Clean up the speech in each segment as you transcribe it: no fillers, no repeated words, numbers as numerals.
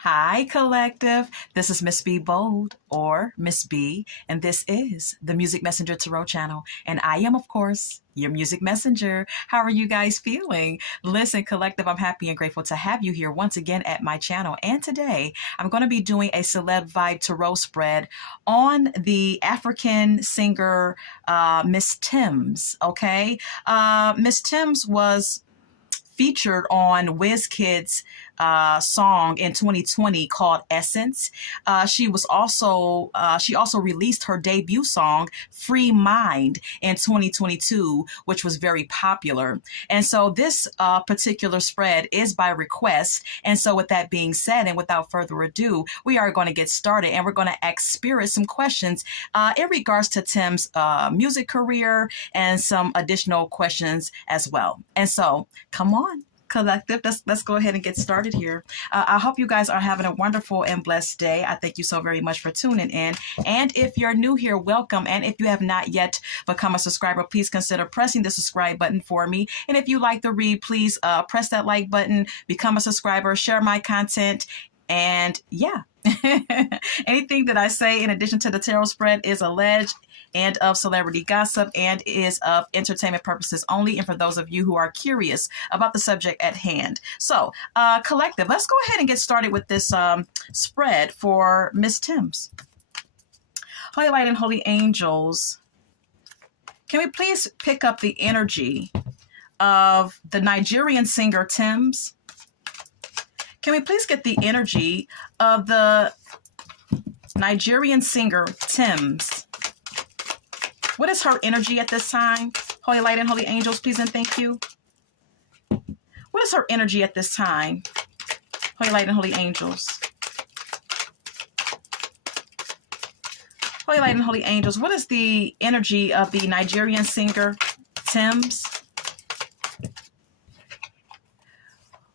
Hi, collective. This is Miss B Bold or Miss B, and this is the Music Messenger Tarot channel. And I am, of course, your music messenger. How are you guys feeling? Listen, collective, I'm happy and grateful to have you here once again at my channel. And today I'm going to be doing a Celeb Vibe Tarot spread on the African singer Miss Tems. Okay, Miss Tems was featured on WizKid's song in 2020 called Essence. She also released her debut song Free Mind in 2022, which was very popular. And so this particular spread is by request. And so with that being said, and without further ado, we are going to get started and we're going to ask Spirit some questions in regards to Tim's music career and some additional questions as well. And so come on, collective, let's go ahead and get started here. I hope you guys are having a wonderful and blessed day. I thank you so very much for tuning in. And if you're new here, welcome. And if you have not yet become a subscriber, please consider pressing the subscribe button for me. And if you like the read, please press that like button, become a subscriber, share my content. And yeah, anything that I say in addition to the tarot spread is alleged and of celebrity gossip and is of entertainment purposes only, and for those of you who are curious about the subject at hand. So, collective, let's go ahead and get started with this spread for Miss Tems. Holy Light and Holy Angels, can we please pick up the energy of the Nigerian singer Tems? Can we please get the energy of the Nigerian singer Tems? What is her energy at this time? Holy Light and Holy Angels, please and thank you. What is her energy at this time? Holy Light and Holy Angels. Holy Light and Holy Angels, what is the energy of the Nigerian singer Tems?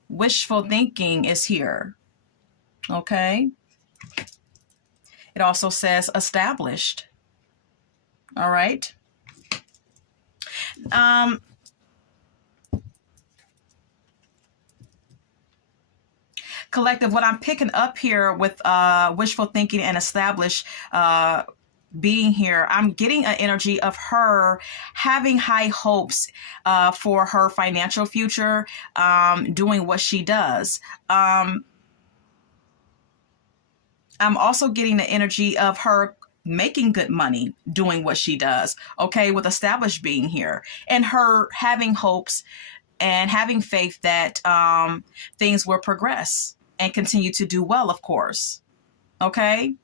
Wishful thinking is here. Okay. It also says established. All right. Collective, what I'm picking up here with wishful thinking and established being here, I'm getting an energy of her having high hopes for her financial future, doing what she does. I'm also getting the energy of her making good money doing what she does, okay, with established being here, and her having hopes and having faith that things will progress and continue to do well, of course. Okay,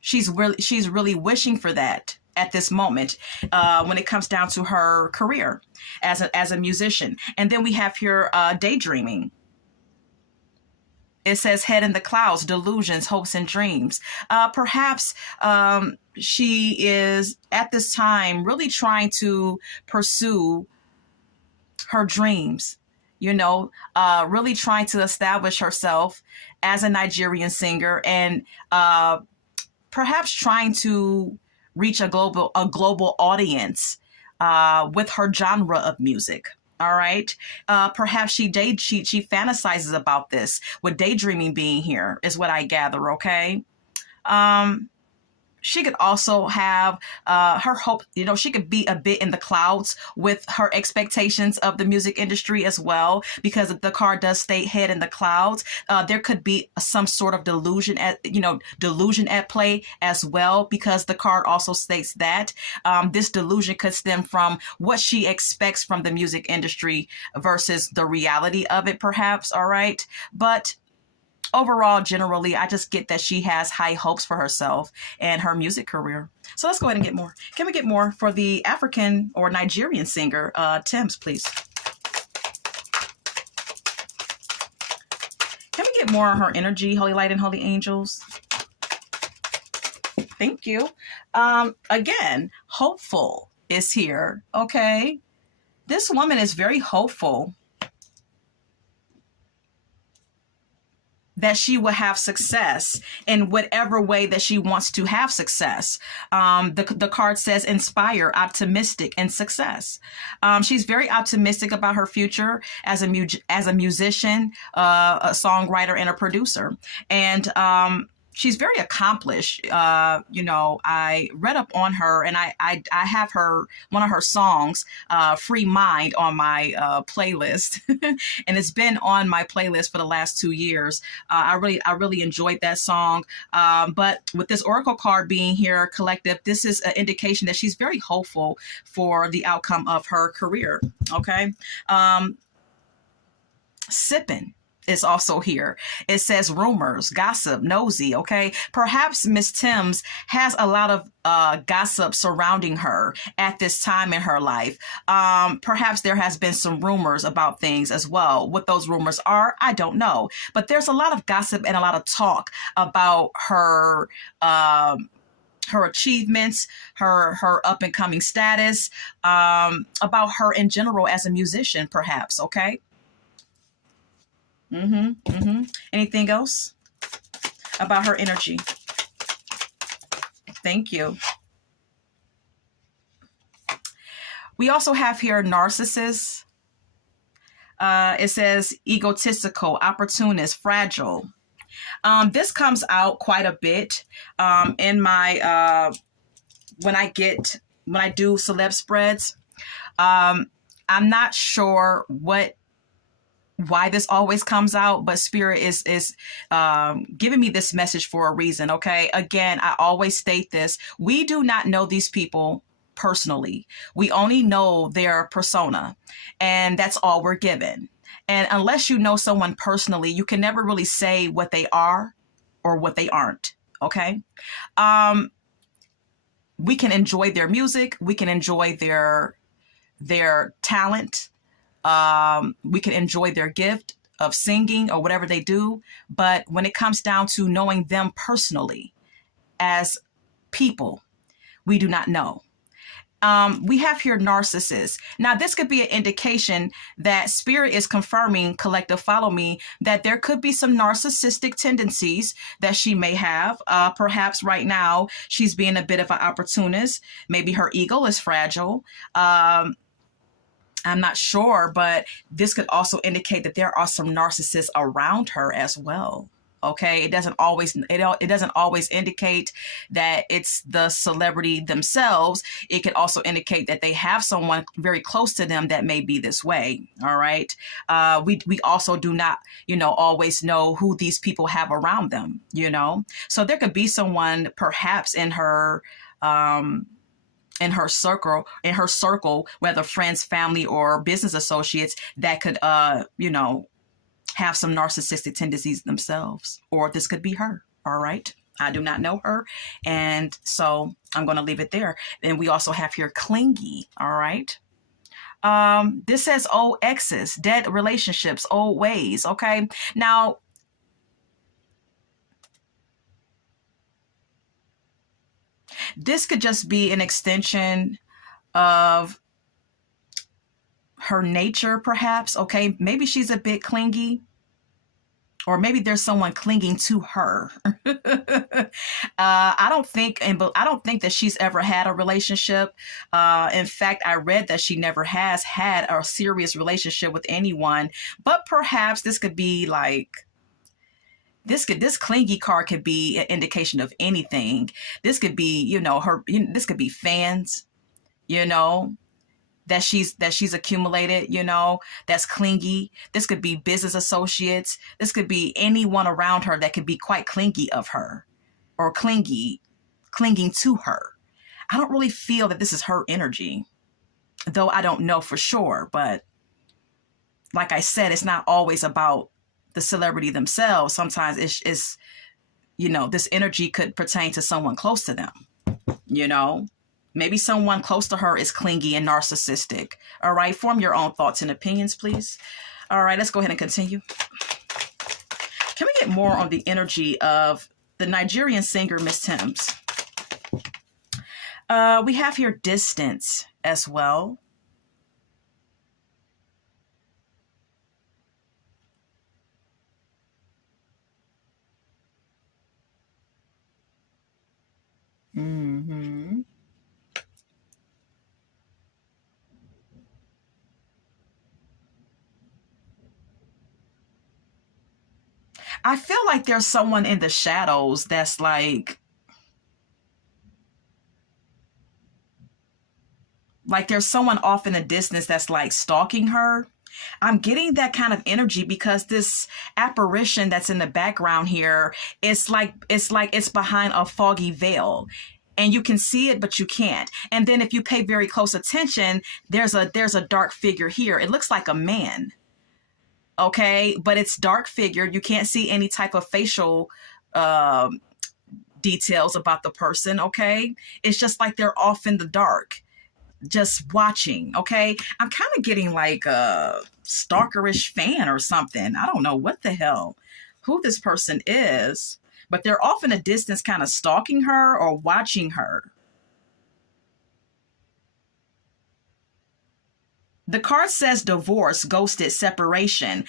she's really wishing for that at this moment when it comes down to her career as a musician. And then we have here daydreaming. It says head in the clouds, delusions, hopes, and dreams. Perhaps she is at this time really trying to pursue her dreams, you know, really trying to establish herself as a Nigerian singer and perhaps trying to reach a global audience with her genre of music. All right. Perhaps she fantasizes about this, with daydreaming being here is what I gather. Okay. She could also have her hope, you know, she could be a bit in the clouds with her expectations of the music industry as well, because the card does state head in the clouds. There could be some sort of delusion at play as well, because the card also states that this delusion could stem from what she expects from the music industry versus the reality of it, perhaps. All right. But overall, generally, I just get that she has high hopes for herself and her music career. So let's go ahead and get more. Can we get more for the African or Nigerian singer, Tems, please? Can we get more on her energy, Holy Light and Holy Angels? Thank you. Again, hopeful is here, okay? This woman is very hopeful that she will have success in whatever way that she wants to have success. The card says inspire, optimistic, and success. She's very optimistic about her future as a musician, a songwriter, and a producer. And she's very accomplished. I read up on her, and I have one of her songs, "Free Mind," on my playlist, and it's been on my playlist for the last 2 years. I really enjoyed that song. But with this Oracle card being here, collective, this is an indication that she's very hopeful for the outcome of her career. Okay, sipping is also here. It says rumors, gossip, nosy. Okay, perhaps Miss Tems has a lot of gossip surrounding her at this time in her life. Perhaps there has been some rumors about things as well. What those rumors are, I don't know. But there's a lot of gossip and a lot of talk about her achievements, her up and coming status, about her in general as a musician, perhaps. Okay. Anything else about her energy? Thank you. We also have here narcissists. It says egotistical, opportunist, fragile. This comes out quite a bit in my when I do celeb spreads. I'm not sure why this always comes out, but Spirit is giving me this message for a reason. Okay, again, I always state this: we do not know these people personally. We only know their persona, and that's all we're given. And unless you know someone personally, you can never really say what they are or what they aren't. Okay, we can enjoy their music, we can enjoy their talent. We can enjoy their gift of singing or whatever they do. But when it comes down to knowing them personally as people, we do not know. We have here narcissists. Now, this could be an indication that Spirit is confirming, collective, follow me, that there could be some narcissistic tendencies that she may have. Perhaps right now she's being a bit of an opportunist. Maybe her ego is fragile. I'm not sure, but this could also indicate that there are some narcissists around her as well. Okay, it doesn't always indicate that it's the celebrity themselves. It could also indicate that they have someone very close to them that may be this way. All right. We also do not, always know who these people have around them. So there could be someone perhaps in her circle, whether friends, family, or business associates, that could, have some narcissistic tendencies themselves, or this could be her. All right. I do not know her. And so I'm going to leave it there. Then we also have here clingy. All right. This says old exes, dead relationships, old ways. Okay. Now, this could just be an extension of her nature, perhaps. Okay, maybe she's a bit clingy, or maybe there's someone clinging to her. I don't think that she's ever had a relationship. In fact, I read that she never has had a serious relationship with anyone. But perhaps this could be like, this clingy card could be an indication of anything. This could be, this could be fans, that she's accumulated, that's clingy. This could be business associates. This could be anyone around her that could be quite clingy of her, or clinging to her. I don't really feel that this is her energy, though I don't know for sure. But like I said, it's not always about the celebrity themselves. Sometimes it's this energy could pertain to someone close to them, Maybe someone close to her is clingy and narcissistic. All right. Form your own thoughts and opinions, please. All right. Let's go ahead and continue. Can we get more on the energy of the Nigerian singer, Miss Tems? We have here distance as well. Mm-hmm. I feel like there's someone in the shadows that's like there's someone off in the distance that's like stalking her. I'm getting that kind of energy because this apparition that's in the background here, it's like it's behind a foggy veil. And you can see it, but you can't. And then if you pay very close attention, there's a dark figure here. It looks like a man, okay, but it's dark figure. You can't see any type of facial um details about the person, okay? It's just like they're off in the dark just watching, okay? I'm kind of getting like a stalkerish fan or something. I don't know what the hell, who this person is, but they're off in a distance kind of stalking her or watching her. The card says divorce, ghosted, separation.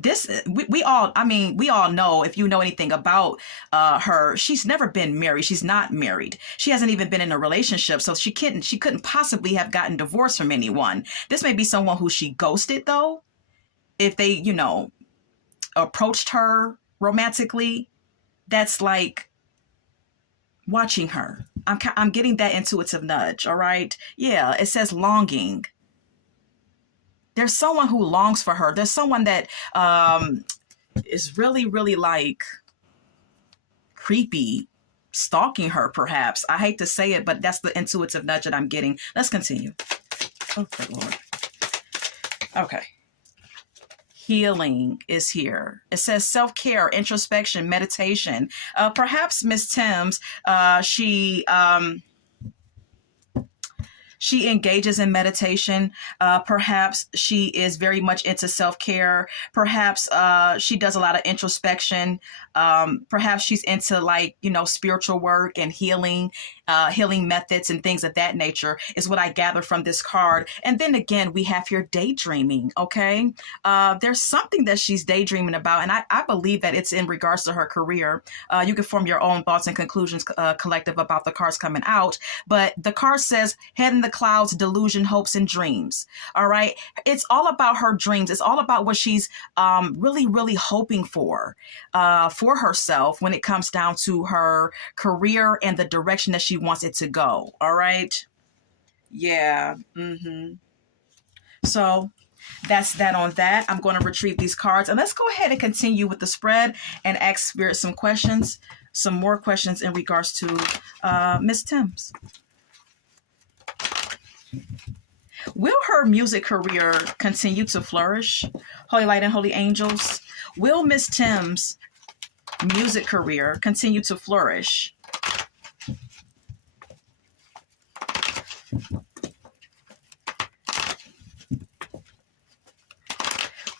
This we all, I mean, we all know if you know anything about her, she's never been married. She's not married. She hasn't even been in a relationship, so she couldn't possibly have gotten divorced from anyone. This may be someone who she ghosted though. If they, approached her romantically, that's like watching her. I'm getting that intuitive nudge. All right, yeah. It says longing. There's someone who longs for her. There's someone that is really, really like creepy, stalking her, perhaps. I hate to say it, but that's the intuitive nudge that I'm getting. Let's continue. Oh, good Lord. Okay. Healing is here. It says self-care, introspection, meditation. Perhaps Miss Tems, she engages in meditation. Perhaps she is very much into self-care. Perhaps she does a lot of introspection. Perhaps she's into like, spiritual work and healing methods and things of that nature is what I gather from this card. And then again, we have here daydreaming. Okay. There's something that she's daydreaming about. And I believe that it's in regards to her career. You can form your own thoughts and conclusions, collective, about the cards coming out. But the card says head in the clouds, delusion, hopes, and dreams. All right. It's all about her dreams. It's all about what she's really, really hoping for herself when it comes down to her career and the direction that she wants it to go. All right. Yeah. So that's that on that. I'm going to retrieve these cards and let's go ahead and continue with the spread and ask Spirit some questions, some more questions in regards to Miss Tems. Will her music career continue to flourish? Holy Light and Holy Angels, will Miss Tems' music career continue to flourish?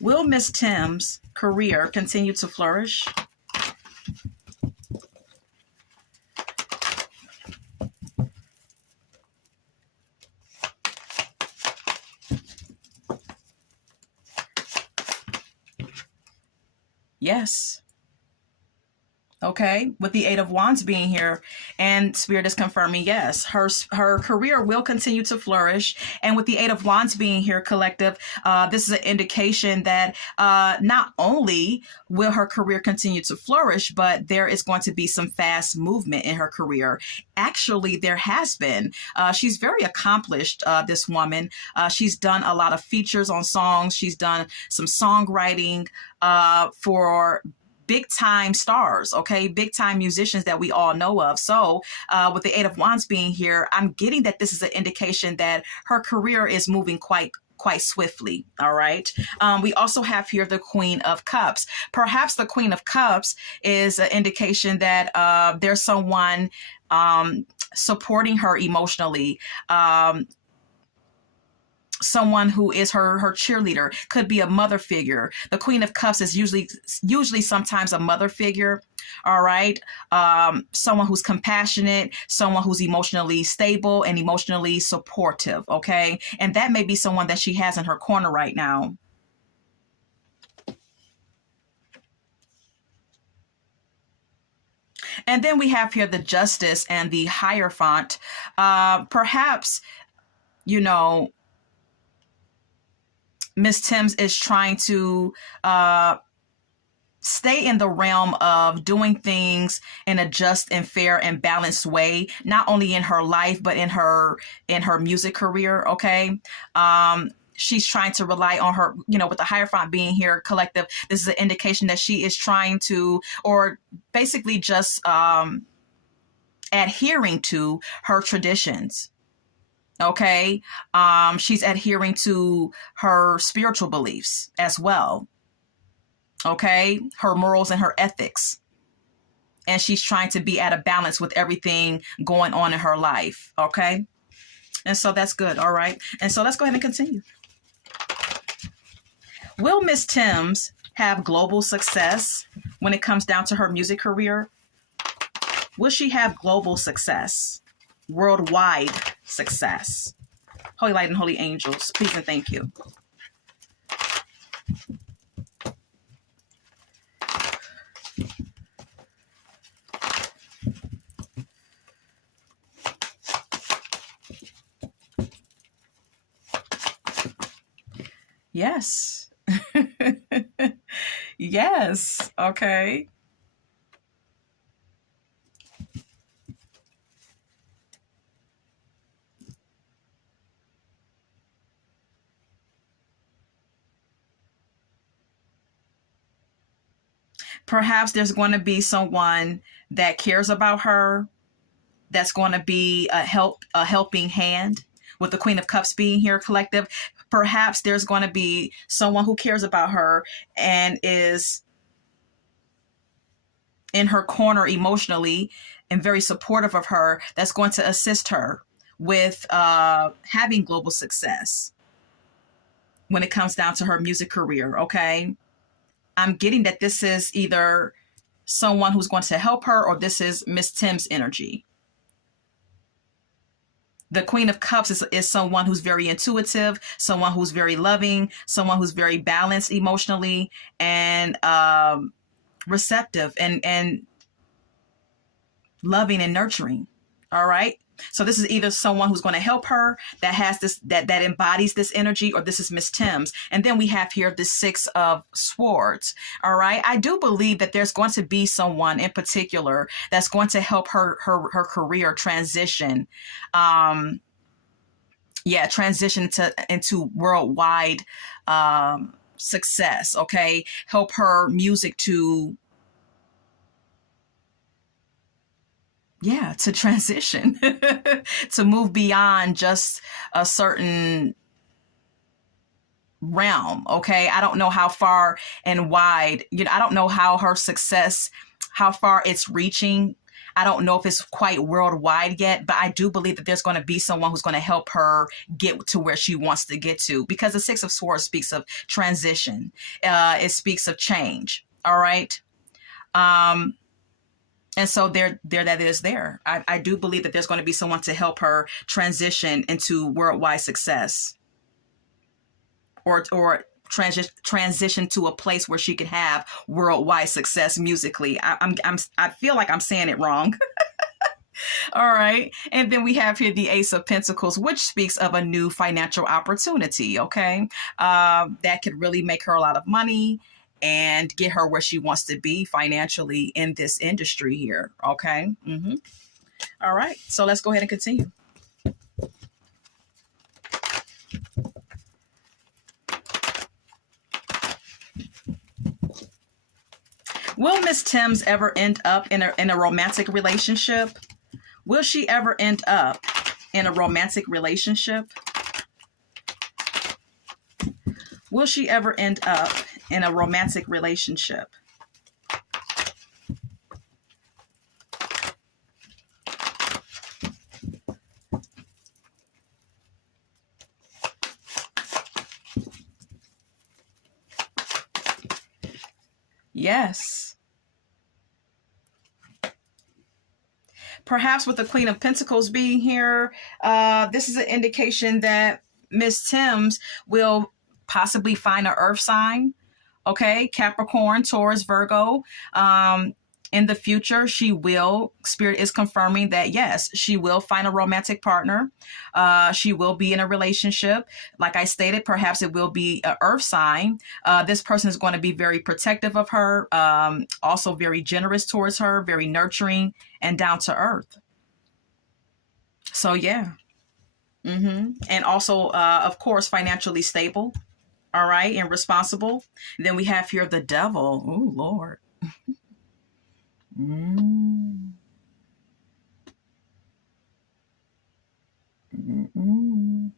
Will Miss Tems' career continue to flourish? Yes. Okay, with the Eight of Wands being here, and Spirit is confirming yes, her career will continue to flourish. And with the Eight of Wands being here, collective, this is an indication that not only will her career continue to flourish, but there is going to be some fast movement in her career. Actually, there has been. She's very accomplished, this woman. She's done a lot of features on songs. She's done some songwriting for big time stars, okay, big time musicians that we all know of. So with the Eight of Wands being here, I'm getting that this is an indication that her career is moving quite swiftly. All right. We also have here the Queen of Cups. Perhaps the Queen of Cups is an indication that there's someone supporting her emotionally. Someone who is her cheerleader, could be a mother figure. The Queen of Cups is usually sometimes a mother figure. All right. Someone who's compassionate, someone who's emotionally stable and emotionally supportive. Okay. And that may be someone that she has in her corner right now. And then we have here the Justice and the Hierophant. Perhaps, you know, Miss Tems is trying to stay in the realm of doing things in a just and fair and balanced way, not only in her life, but in her music career. Okay. She's trying to rely on her, with the Hierophant being here, collective. This is an indication that she is trying to, or basically just adhering to her traditions. Okay. She's adhering to her spiritual beliefs as well. Okay. Her morals and her ethics. And she's trying to be at a balance with everything going on in her life. Okay. And so that's good. All right. And so let's go ahead and continue. Will Miss Tems have global success when it comes down to her music career? Will she have global success? Worldwide success? Holy Light and Holy Angels, please and thank you. Yes. Yes. Okay. Perhaps there's going to be someone that cares about her, that's going to be a helping hand, with the Queen of Cups being here, collective. Perhaps there's going to be someone who cares about her and is in her corner emotionally and very supportive of her, that's going to assist her with having global success when it comes down to her music career. Okay. I'm getting that this is either someone who's going to help her, or this is Miss Tems' energy. The Queen of Cups is someone who's very intuitive, someone who's very loving, someone who's very balanced emotionally and receptive and loving and nurturing. All right. So this is either someone who's going to help her, that has this, that embodies this energy, or this is Miss Tems. And then we have here the Six of Swords. All right. I do believe that there's going to be someone in particular that's going to help her career transition. Transition into worldwide success. Okay. Help her music to transition, to move beyond just a certain realm. Okay. I don't know how far and wide, I don't know how her success, how far it's reaching. I don't know if it's quite worldwide yet, but I do believe that there's going to be someone who's going to help her get to where she wants to get to, because the Six of Swords speaks of transition. It speaks of change. All right. And so there that is there. I do believe that there's going to be someone to help her transition into worldwide success, or transition to a place where she could have worldwide success musically. I feel like I'm saying it wrong. All right. And then we have here the Ace of Pentacles, which speaks of a new financial opportunity. Okay. That could really make her a lot of money and get her where she wants to be financially in this industry here. Okay. All right. So let's go ahead and continue. Will Miss Tems ever end up in a romantic relationship? Will she ever end up in a romantic relationship? Will she ever end up in a romantic relationship? Yes. Perhaps with the Queen of Pentacles being here, this is an indication that Miss Tems will possibly find an earth sign. Okay, Capricorn, Taurus, Virgo. In the future, Spirit is confirming that yes, she will find a romantic partner. She will be in a relationship. Like I stated, perhaps it will be an earth sign. This person is going to be very protective of her, also very generous towards her, very nurturing and down to earth. So yeah. And also, of course, financially stable. All right, and responsible. Then we have here the devil. Oh Lord. Mm, mm, mm.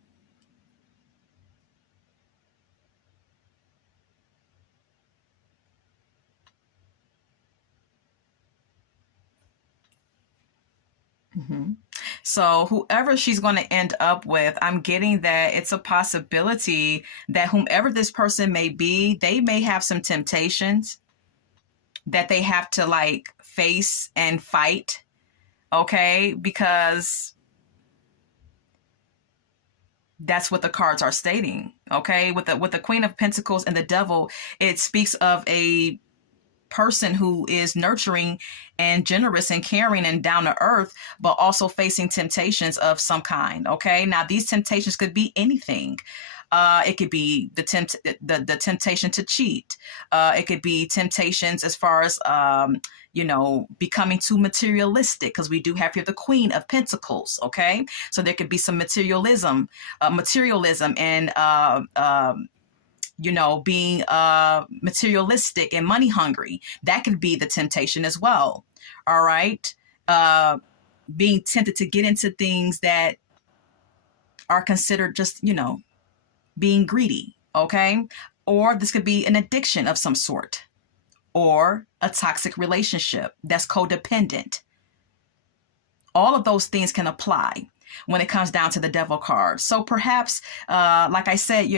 Mhm. So, whoever she's going to end up with, I'm getting that it's a possibility that whomever this person may be, they may have some temptations that they have to like face and fight. Okay, because that's what the cards are stating. Okay, with the Queen of Pentacles and the Devil, it speaks of a person who is nurturing and generous and caring and down to earth, but also facing temptations of some kind. Okay. Now these temptations could be anything. It could be the temptation to cheat. It could be temptations as far as becoming too materialistic, because we do have here the Queen of Pentacles. Okay, so there could be some materialism, and being materialistic and money hungry. That could be the temptation as well. All right. Uh, Being tempted to get into things that are considered just, being greedy. Okay. Or this could be an addiction of some sort, or a toxic relationship that's codependent. All of those things can apply when it comes down to the devil card. So perhaps, like I said,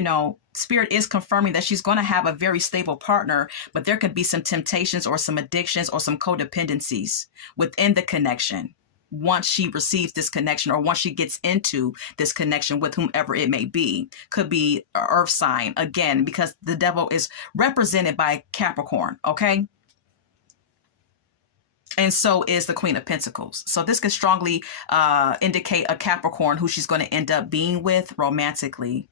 Spirit is confirming that she's going to have a very stable partner, but there could be some temptations or some addictions or some codependencies within the connection once she receives this connection, or once she gets into this connection with whomever it may be. Could be an earth sign, again, because the devil is represented by Capricorn. Okay. And so is the Queen of Pentacles. So this could strongly indicate a Capricorn who she's going to end up being with romantically.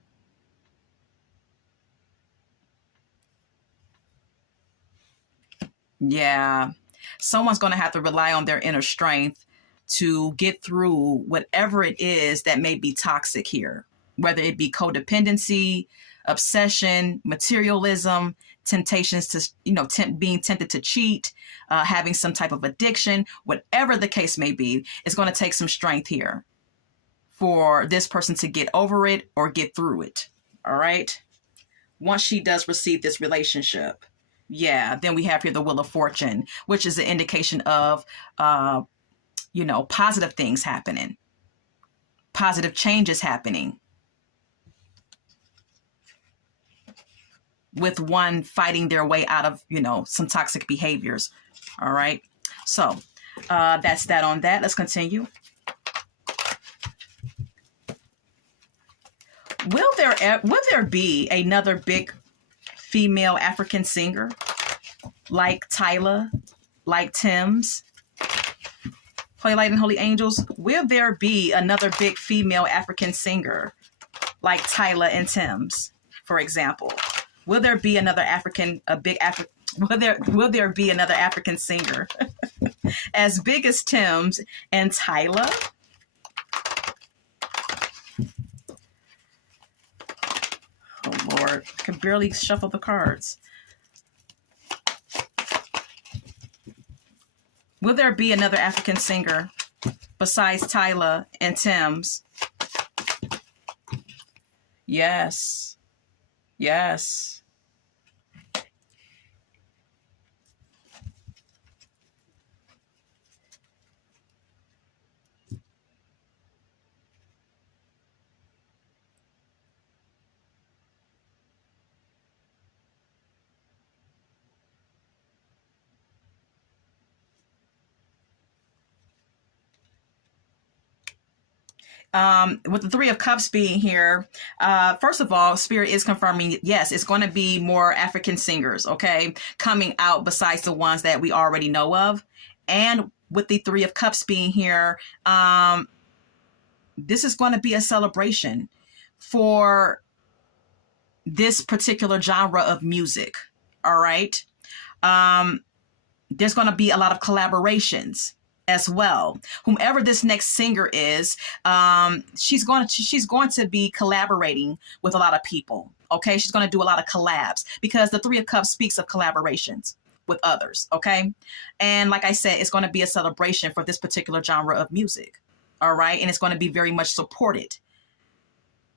Yeah. Someone's going to have to rely on their inner strength to get through whatever it is that may be toxic here, whether it be codependency, obsession, materialism, temptations to, being tempted to cheat, having some type of addiction, whatever the case may be. It's going to take some strength here for this person to get over it or get through it. All right. Once she does receive this relationship, yeah, then we have here the Wheel of Fortune, which is an indication of, positive things happening, positive changes happening, with one fighting their way out of, some toxic behaviors. All right. So that's that on that. Let's continue. Will there be another big female African singer like Tyla, like Tems, Holy Light and Holy Angels? Will there be another big female African singer like Tyla and Tems, for example? Will there be another will there be another African singer as big as Tems and Tyla? Oh Lord, I can barely shuffle the cards. Will there be another African singer besides Tyla and Tems? Yes. Yes. With the Three of Cups being here, first of all, Spirit is confirming, yes, it's going to be more African singers, okay, coming out besides the ones that we already know of. And with the Three of Cups being here, this is going to be a celebration for this particular genre of music. All right. There's going to be a lot of collaborations as well. Whomever this next singer is, she's going to be collaborating with a lot of people. Okay, she's going to do a lot of collabs because the Three of Cups speaks of collaborations with others. Okay, and like I said, it's going to be a celebration for this particular genre of music. All right, and it's going to be very much supported.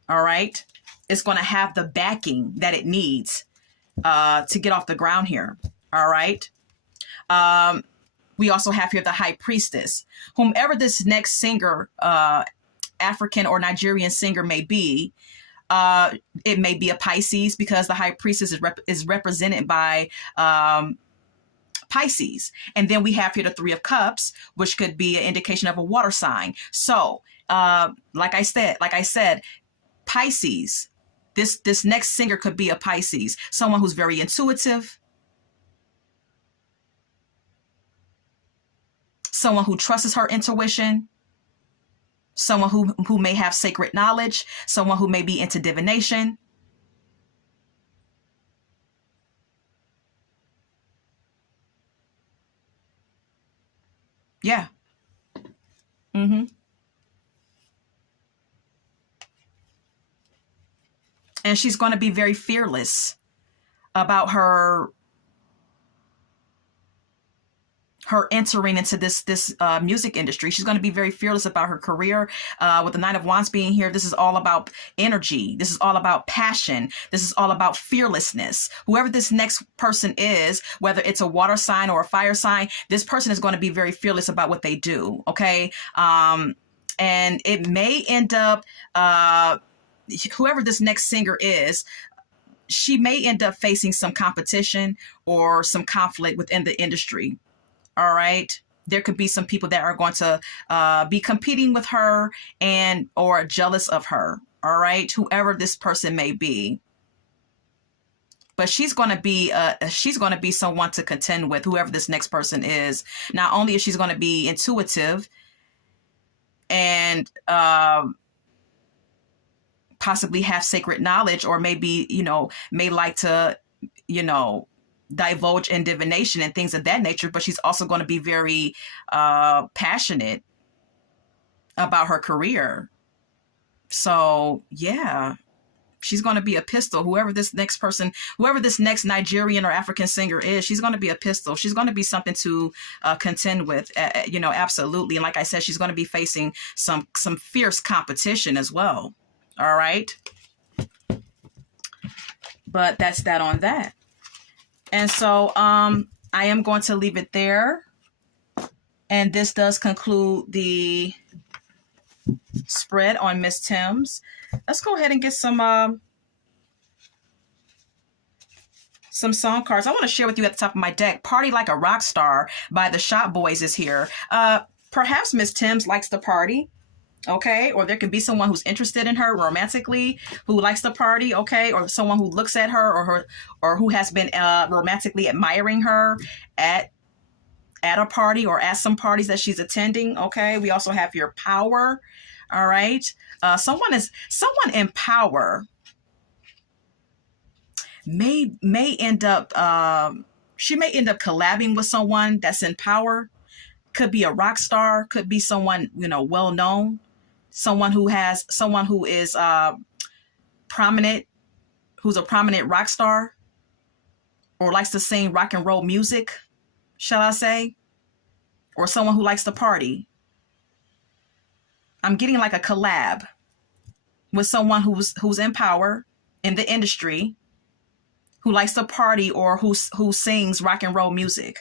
All right, it's going to have the backing that it needs to get off the ground here. All right. We also have here the High Priestess. Whomever this next singer, African or Nigerian singer may be, it may be a Pisces because the High Priestess is represented by Pisces. And then we have here the Three of Cups, which could be an indication of a water sign. So, like I said, Pisces. This next singer could be a Pisces, someone who's very intuitive, someone who trusts her intuition, someone who may have sacred knowledge, someone who may be into divination. Yeah. Mm-hmm. And she's going to be very fearless about her entering into this music industry. She's going to be very fearless about her career. With the Nine of Wands being here, this is all about energy. This is all about passion. This is all about fearlessness. Whoever this next person is, whether it's a water sign or a fire sign, this person is going to be very fearless about what they do. Okay. And it may end up, whoever this next singer is, she may end up facing some competition or some conflict within the industry. All right. There could be some people that are going to be competing with her and or jealous of her. All right. Whoever this person may be. But she's going to be someone to contend with, whoever this next person is. Not only is she's going to be intuitive and possibly have sacred knowledge, or maybe, may like to, divulge in divination and things of that nature, but she's also going to be very passionate about her career. So yeah, she's going to be a pistol. Whoever this next Nigerian or African singer is, she's going to be a pistol. She's going to be something to contend with, absolutely. And like I said, she's going to be facing some fierce competition as well. All right. But that's that on that. And so I am going to leave it there. And this does conclude the spread on Miss Tems. Let's go ahead and get some song cards. I want to share with you at the top of my deck. Party Like a Rock Star by the Shop Boys is here. Perhaps Miss Tems likes to party. Okay, or there can be someone who's interested in her romantically, who likes to party, okay, or someone who looks at her or who has been romantically admiring her at a party or at some parties that she's attending. Okay, we also have your power. All right, someone in power may end up she may end up collabing with someone that's in power. Could be a rock star, could be someone well known. Someone who is prominent, who's a prominent rock star or likes to sing rock and roll music, shall I say? Or someone who likes to party. I'm getting like a collab with someone who's in power in the industry, who likes to party or who sings rock and roll music.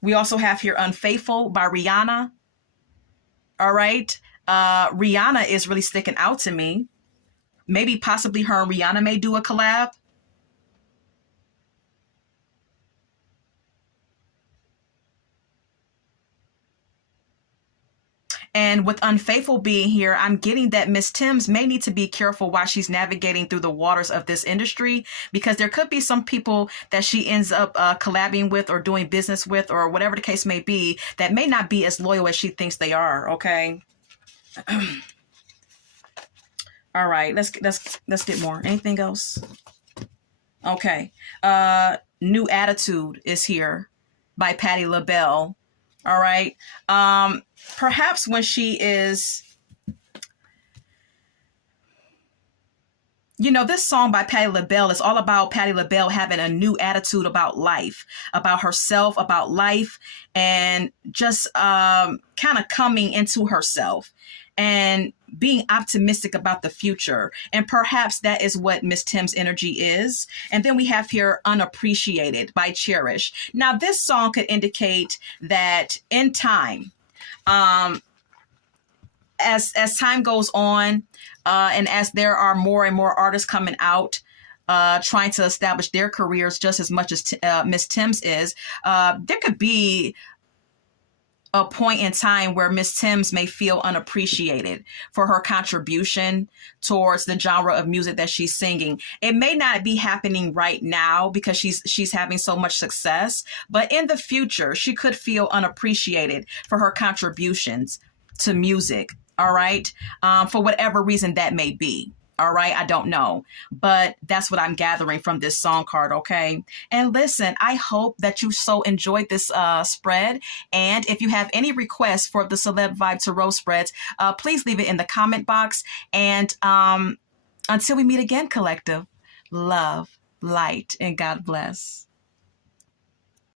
We also have here Unfaithful by Rihanna. All right. Rihanna is really sticking out to me. Maybe possibly her and Rihanna may do a collab. And with unfaithful being here, I'm getting that Miss Tems may need to be careful while she's navigating through the waters of this industry, because there could be some people that she ends up collabing with or doing business with, or whatever the case may be, that may not be as loyal as she thinks they are. Okay. All right. Let's get more. Anything else? Okay. New Attitude is here by Patti LaBelle. All right. Perhaps when she is, this song by Patti LaBelle is all about Patti LaBelle having a new attitude about life, about herself, about life, and just kind of coming into herself and being optimistic about the future. And perhaps that is what Miss Tems' energy is. And then we have here Unappreciated by Cherish. Now, this song could indicate that in time, as time goes on, and as there are more and more artists coming out, trying to establish their careers just as much as Miss Tems is, there could be a point in time where Miss Tems may feel unappreciated for her contribution towards the genre of music that she's singing. It may not be happening right now because she's having so much success, but in the future, she could feel unappreciated for her contributions to music. All right. For whatever reason that may be. All right. I don't know, but that's what I'm gathering from this song card. Okay. And listen, I hope that you so enjoyed this spread. And if you have any requests for the Celeb Vibe Tarot spreads, please leave it in the comment box. And until we meet again, collective, love, light, and God bless.